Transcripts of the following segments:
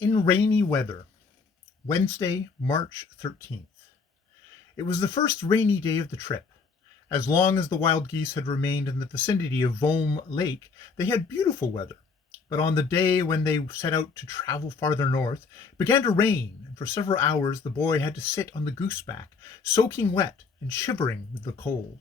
In rainy weather, Wednesday, March 13th. It was the first rainy day of the trip. As long as the wild geese had remained in the vicinity of Vom Lake, they had beautiful weather. But on the day when they set out to travel farther north, it began to rain, and for several hours the boy had to sit on the gooseback, soaking wet and shivering with the cold.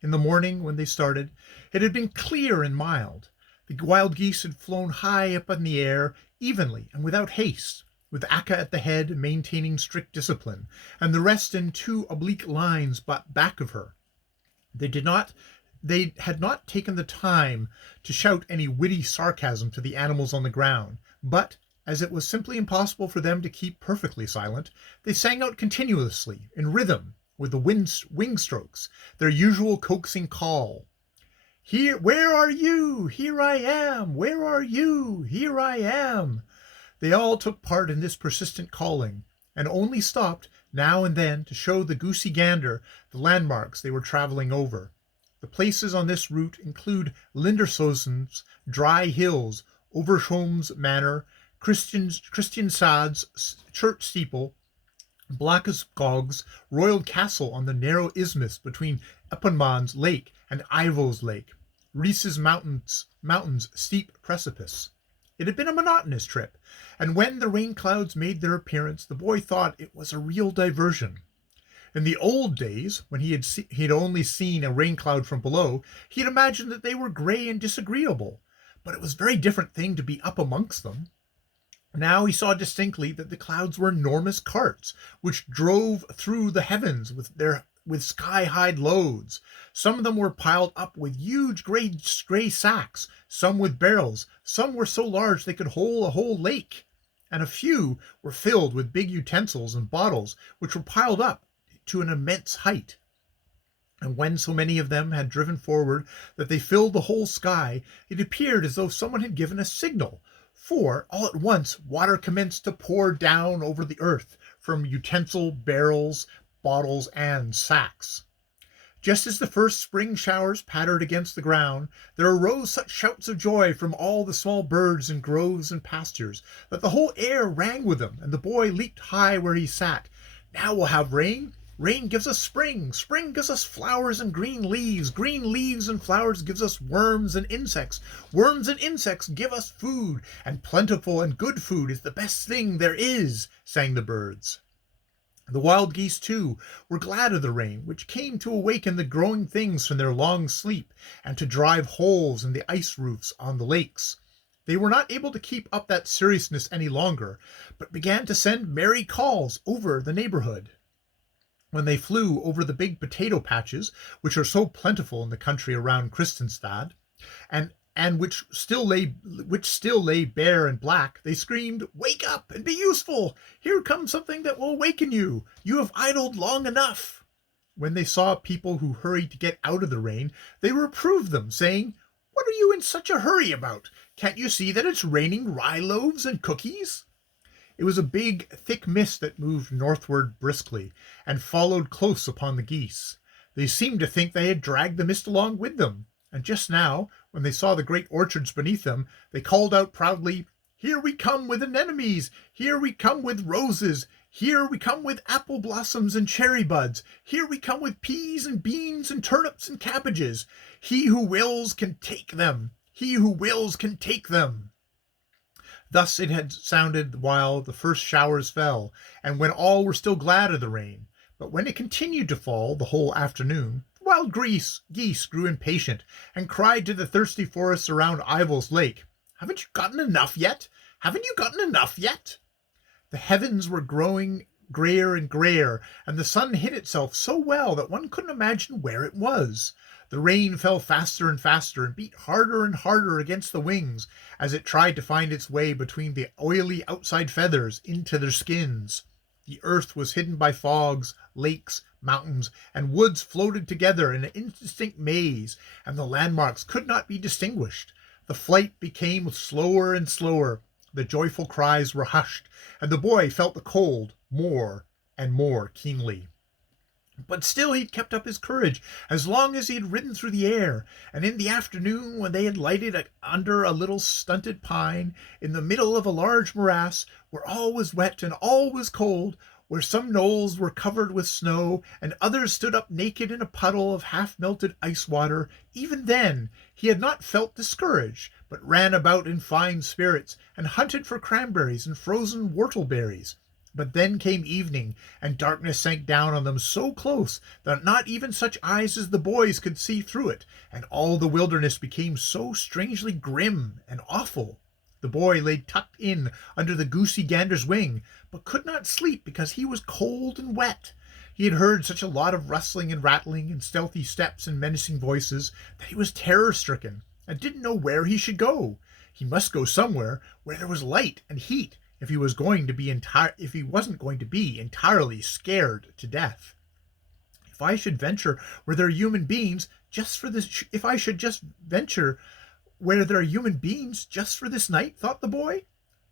In the morning, when they started, it had been clear and mild. The wild geese had flown high up in the air, evenly and without haste, with Akka at the head maintaining strict discipline, and the rest in two oblique lines back of her. They had not taken the time to shout any witty sarcasm to the animals on the ground, but, as it was simply impossible for them to keep perfectly silent, they sang out continuously, in rhythm, with the wing strokes, their usual coaxing call. "Here, where are you? Here I am. Where are you? Here I am." They all took part in this persistent calling, and only stopped now and then to show the goosey gander the landmarks they were traveling over. The places on this route include Lindersosen's dry hills, Oversholm's manor, Christiansad's church steeple, Blackeskog's royal castle on the narrow isthmus between Eppenmann's lake and Ivo's lake, Reese's mountain's steep precipice. It had been a monotonous trip, and when the rain clouds made their appearance, the boy thought it was a real diversion. In the old days, when he had only seen a rain cloud from below, he had imagined that they were gray and disagreeable, but it was a very different thing to be up amongst them. Now he saw distinctly that the clouds were enormous carts, which drove through the heavens with sky-high loads. Some of them were piled up with huge gray sacks, some with barrels, some were so large they could hold a whole lake, and a few were filled with big utensils and bottles, which were piled up to an immense height. And when so many of them had driven forward that they filled the whole sky, it appeared as though someone had given a signal, for all at once water commenced to pour down over the earth from utensil, barrels, bottles, and sacks. Just as the first spring showers pattered against the ground, there arose such shouts of joy from all the small birds in groves and pastures that the whole air rang with them, and the boy leaped high where he sat. "Now we'll have rain. Rain gives us spring. Spring gives us flowers and green leaves. Green leaves and flowers gives us worms and insects. Worms and insects give us food, and plentiful and good food is the best thing there is," sang the birds. The wild geese, too, were glad of the rain, which came to awaken the growing things from their long sleep, and to drive holes in the ice roofs on the lakes. They were not able to keep up that seriousness any longer, but began to send merry calls over the neighborhood. When they flew over the big potato patches, which are so plentiful in the country around Christiansted, and which still lay bare and black, they screamed, "Wake up and be useful! Here comes something that will awaken you! You have idled long enough!" When they saw people who hurried to get out of the rain, they reproved them, saying, "What are you in such a hurry about? Can't you see that it's raining rye loaves and cookies?" It was a big, thick mist that moved northward briskly, and followed close upon the geese. They seemed to think they had dragged the mist along with them, and just now, when they saw the great orchards beneath them, they called out proudly, "Here we come with anemones! Here we come with roses! Here we come with apple blossoms and cherry buds! Here we come with peas and beans and turnips and cabbages! He who wills can take them! He who wills can take them!" Thus it had sounded while the first showers fell, and when all were still glad of the rain. But when it continued to fall the whole afternoon, the wild geese grew impatient, and cried to the thirsty forests around Ivo's lake, "Haven't you gotten enough yet? Haven't you gotten enough yet?" The heavens were growing grayer and grayer, and the sun hid itself so well that one couldn't imagine where it was. The rain fell faster and faster, and beat harder and harder against the wings, as it tried to find its way between the oily outside feathers into their skins. The earth was hidden by fogs, lakes, mountains, and woods floated together in an indistinct maze, and the landmarks could not be distinguished. The flight became slower and slower. The joyful cries were hushed, and the boy felt the cold more and more keenly. But still he'd kept up his courage as long as he had ridden through the air, and in the afternoon, when they had lighted under a little stunted pine, in the middle of a large morass, where all was wet and all was cold, where some knolls were covered with snow, and others stood up naked in a puddle of half-melted ice water, even then he had not felt discouraged, but ran about in fine spirits, and hunted for cranberries and frozen whortleberries. But then came evening, and darkness sank down on them so close that not even such eyes as the boy's could see through it, and all the wilderness became so strangely grim and awful. The boy lay tucked in under the goosey gander's wing, but could not sleep because he was cold and wet. He had heard such a lot of rustling and rattling and stealthy steps and menacing voices that he was terror-stricken and didn't know where he should go. He must go somewhere where there was light and heat, if he wasn't going to be entirely scared to death. If I should venture where there are human beings just for this if I should just venture where there are human beings just for this night, thought the boy,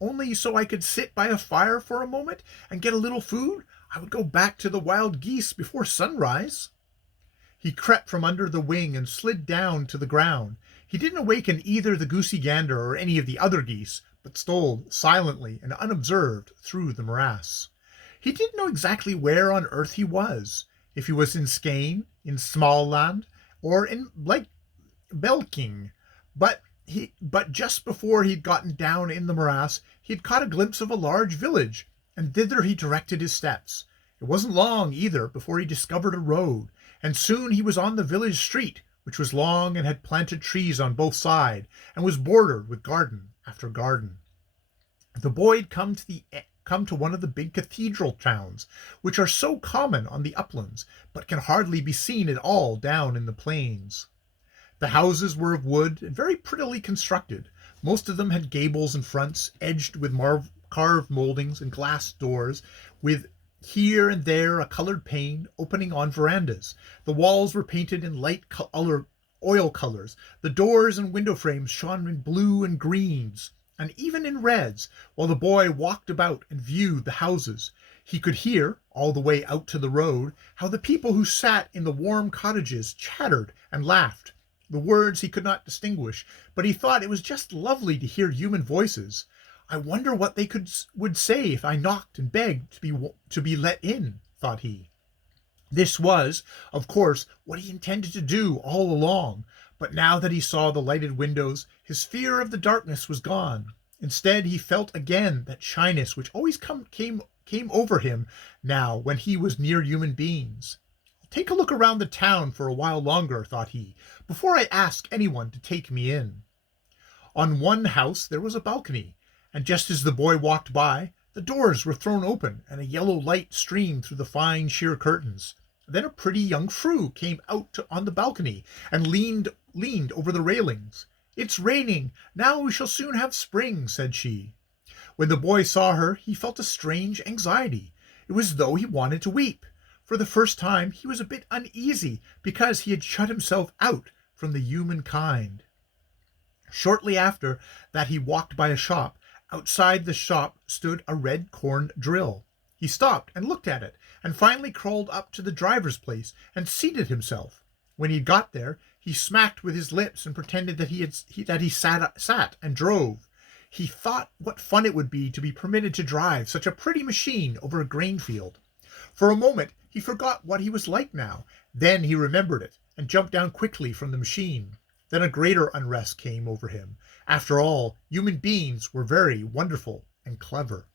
only so I could sit by a fire for a moment and get a little food, I would go back to the wild geese before sunrise. He crept from under the wing and slid down to the ground. He didn't awaken either the goosey gander or any of the other geese, but stole silently and unobserved through the morass. He didn't know exactly where on earth he was, if he was in Skane, in Smallland, or in Belking, but just before he'd gotten down in the morass, he had caught a glimpse of a large village, and thither he directed his steps. It wasn't long, either, before he discovered a road, and soon he was on the village street, which was long and had planted trees on both sides, and was bordered with garden after garden. The boy had come to one of the big cathedral towns, which are so common on the uplands, but can hardly be seen at all down in the plains. The houses were of wood and very prettily constructed. Most of them had gables and fronts, edged with carved moldings and glass doors, with here and there a colored pane opening on verandas. The walls were painted in light oil colors. The doors and window frames shone in blue and greens, and even in reds. While the boy walked about and viewed the houses, he could hear, all the way out to the road, how the people who sat in the warm cottages chattered and laughed. The words he could not distinguish, but he thought it was just lovely to hear human voices. I wonder what they would say if I knocked and begged to be let in, thought he. This was, of course, what he intended to do all along, but now that he saw the lighted windows, his fear of the darkness was gone. Instead, he felt again that shyness which always came over him now when he was near human beings. I'll take a look around the town for a while longer, thought he, before I ask anyone to take me in. On one house there was a balcony, and just as the boy walked by, the doors were thrown open, and a yellow light streamed through the fine sheer curtains. Then a pretty young Frau came out on the balcony, and leaned over the railings. "It's raining. Now we shall soon have spring," said she. When the boy saw her, he felt a strange anxiety. It was as though he wanted to weep. For the first time he was a bit uneasy, because he had shut himself out from the human kind. Shortly after that he walked by a shop. Outside the shop stood a red corn drill. He stopped and looked at it, and finally crawled up to the driver's place and seated himself. When he got there, he smacked with his lips and pretended that he sat and drove. He thought what fun it would be to be permitted to drive such a pretty machine over a grain field. For a moment he forgot what he was like now. Then he remembered it, and jumped down quickly from the machine. Then a greater unrest came over him. After all, human beings were very wonderful and clever.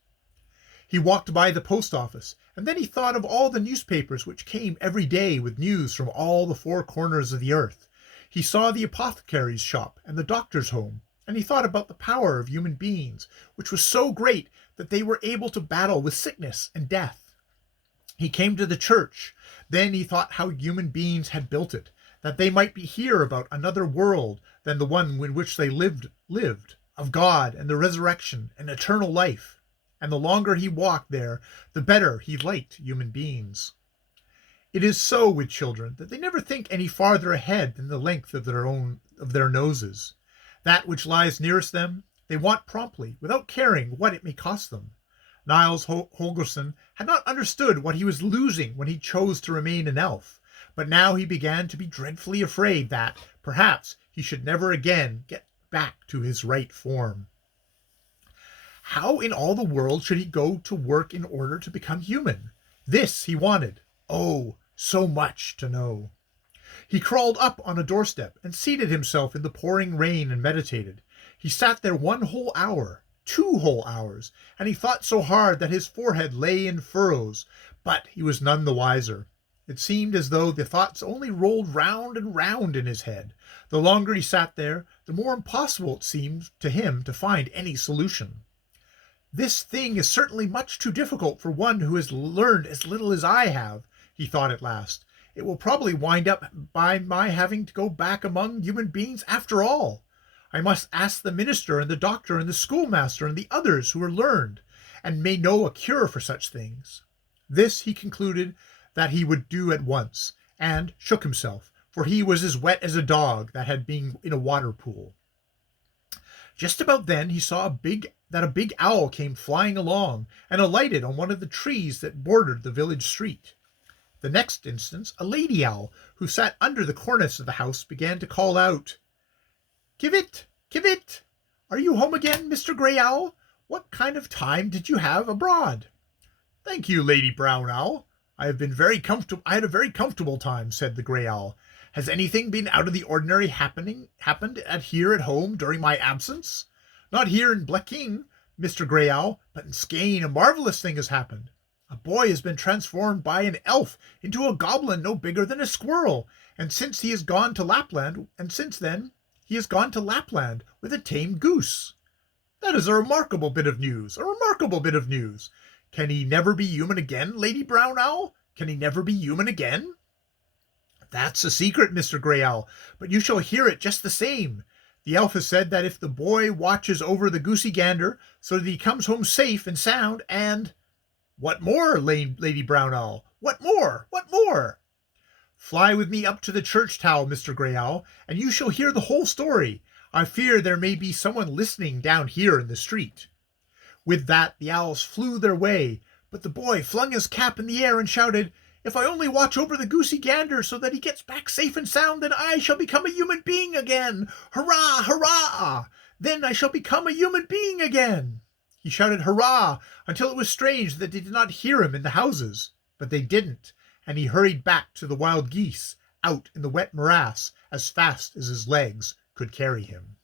He walked by the post office, and then he thought of all the newspapers which came every day with news from all the four corners of the earth. He saw the apothecary's shop and the doctor's home, and he thought about the power of human beings, which was so great that they were able to battle with sickness and death. He came to the church. Then he thought how human beings had built it, that they might hear about another world than the one in which they lived, of God and the resurrection and eternal life. And the longer he walked there, the better he liked human beings. It is so with children that they never think any farther ahead than the length of their noses. That which lies nearest them, they want promptly, without caring what it may cost them. Niles Holgersson had not understood what he was losing when he chose to remain an elf, but now he began to be dreadfully afraid that, perhaps, he should never again get back to his right form. How in all the world should he go to work in order to become human? This he wanted, oh, so much to know. He crawled up on a doorstep and seated himself in the pouring rain and meditated. He sat there 1 whole hour, 2 whole hours, and he thought so hard that his forehead lay in furrows, but he was none the wiser. It seemed as though the thoughts only rolled round and round in his head. The longer he sat there, the more impossible it seemed to him to find any solution. This thing is certainly much too difficult for one who has learned as little as I have, he thought at last. It will probably wind up by my having to go back among human beings after all. I must ask the minister and the doctor and the schoolmaster and the others who are learned, and may know a cure for such things. This he concluded that he would do at once, and shook himself, for he was as wet as a dog that had been in a water pool. Just about then he saw a big owl came flying along, and alighted on one of the trees that bordered the village street. The next instant a lady owl, who sat under the cornice of the house, began to call out, "Kivit, Kivit, are you home again, Mr. Grey Owl? What kind of time did you have abroad?" "Thank you, Lady Brown Owl. I had a very comfortable time," said the Grey Owl. "Has anything been out of the ordinary happened here at home during my absence?" "Not here in Bleking, Mr. Grey Owl, but in Skane a marvellous thing has happened. A boy has been transformed by an elf into a goblin no bigger than a squirrel, and since then he has gone to Lapland with a tame goose." "That is a remarkable bit of news, Can he never be human again, Lady Brown Owl? Can he never be human again?" "That's a secret, Mr. Grey Owl, but you shall hear it just the same. The elf has said that if the boy watches over the goosey gander so that he comes home safe and sound and—" "What more, Lady Brown Owl? What more? What more?" "Fly with me up to the church tower, Mr. Grey Owl, and you shall hear the whole story. I fear there may be someone listening down here in the street." With that the owls flew their way, but the boy flung his cap in the air and shouted, "If I only watch over the goosey gander so that he gets back safe and sound, then I shall become a human being again! Hurrah, hurrah! Then I shall become a human being again!" He shouted hurrah until it was strange that they did not hear him in the houses. But they didn't, and he hurried back to the wild geese, out in the wet morass, as fast as his legs could carry him.